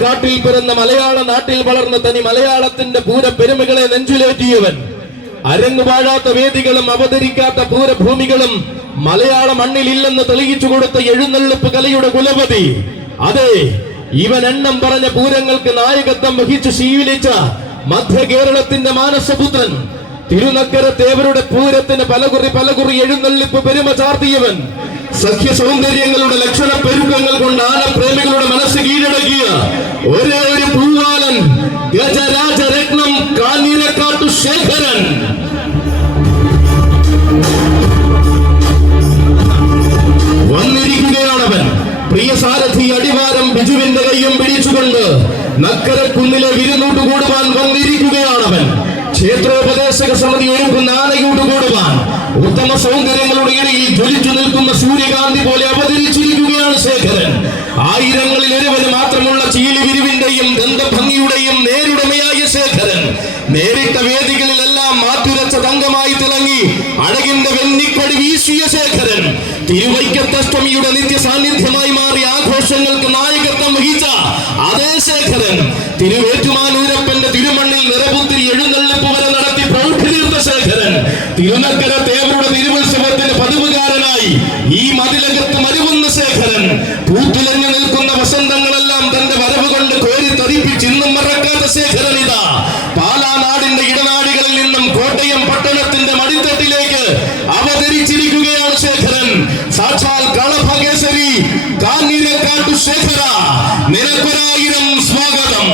കാട്ടിൽ പിറന്ന മലയാള നാട്ടിൽ വളർന്ന തനി മലയാളത്തിന്റെ പൂര പെരുമകളെ നെഞ്ചുലേറ്റിയവൻ. അരങ്ങു വാഴാത്ത വേദികളും അവതരിക്കാത്ത പൂരഭൂമികളും മലയാള മണ്ണിലില്ലെന്ന് തെളിയിച്ചു കൊടുത്ത എഴുന്നള്ളിപ്പ് കലയുടെ കുലപതി. അതെ ഇവൻ എണ്ണം പറഞ്ഞ പൂരങ്ങൾക്ക് നായകത്വം വഹിച്ചു ശീലിച്ച മധ്യ കേരളത്തിന്റെ മാനസപുത്രൻ. തിരുനക്കര തേവരുടെ പൂരത്തിന് പലകുറി പലകുറി എഴുന്നള്ളിപ്പ് പെരുമ ചാർത്തിയവൻ. സഖ്യ സൗന്ദര്യങ്ങളുടെ ഒരേ ഒരു പൂവാലൻ ഗജരാജരത്നം കാഞ്ഞിരക്കാട്ടു ശേഖരൻ. വന്നിരിക്കുകയാണവൻ. പ്രിയ സാരഥി അടിവാരം ബിജുവിന്റെ കൈയും പിടിച്ചുകൊണ്ട് നക്കരക്കുന്നിലെ വിരുന്നൂട്ട് കൂടുവാൻ വന്നിരിക്കുകയാണവൻ. ക്ഷേത്രോപദേശക സമിതി ഒരുക്കുന്ന ആനയൂട്ട് കൂടുവാൻ. ഉത്തമ സൗന്ദര്യങ്ങളുടെ ഇടയിൽ ജ്വലിച്ചു നിൽക്കുന്ന സൂര്യകാന്തി പോലെ അവതരിച്ചിരിക്കുകയാണ് ശേഖരൻ. ആയിരങ്ങളിൽ ഒരുവന് മാത്രമുള്ള ചീലി വിരിവിന്റെയും ഗന്ധഭംഗിയുടെയും നേരുടമയായ ശേഖരൻ നേരിട്ട വേദികളിലെല്ലാം മാറ്റുരച്ച തങ്കമായി തിളങ്ങി അഴകിന്റെ വെന്നിക്കൊടി വീശിയ ശേഖരൻ തിരുവൈക്കത്തഷ്ടമിയുടെ നിത്യ സാന്നിധ്യമായി മാറി ആഘോഷങ്ങൾക്ക് നായകത്വം വഹിച്ച അതേ ശേഖരൻ തിരുവേറ്റുമാനൂരപ്പന്റെ തിരുമണ്ണിൽ നിറപുത്തിരി എഴുന്നള്ളിപ്പ് വരെ നടത്തി പ്രൗഢിതീർത്ത ശേഖരൻ. തിരുനക്കര തേവരുടെ തിരുവത്സവത്തിന് പതിവുകാരനായി ഈ മതിലകത്ത് മരുവുന്ന ശേഖരൻ. പൂത്തുലഞ്ഞു നിൽക്കുന്ന വസന്തങ്ങളെല്ലാം തന്റെ വരവ് കൊണ്ട് കോരി തറിപ്പിച്ച് ഇന്നും മറക്കാത്ത ശേഖരനിത പാലാനാടിന്റെ ഇടനാടികളിൽ നിന്നും കോട്ടയം പട്ടണത്തിന്റെ മടിത്തട്ടിലേക്ക് അവതരിച്ചിരിക്കുകയാണ് ശേഖരൻ സാക്ഷാൽ കളഭകേശരി കാഞ്ഞിരക്കാട്ടു ശേഖര നിരക്കൊരായിരം സ്വാഗതം.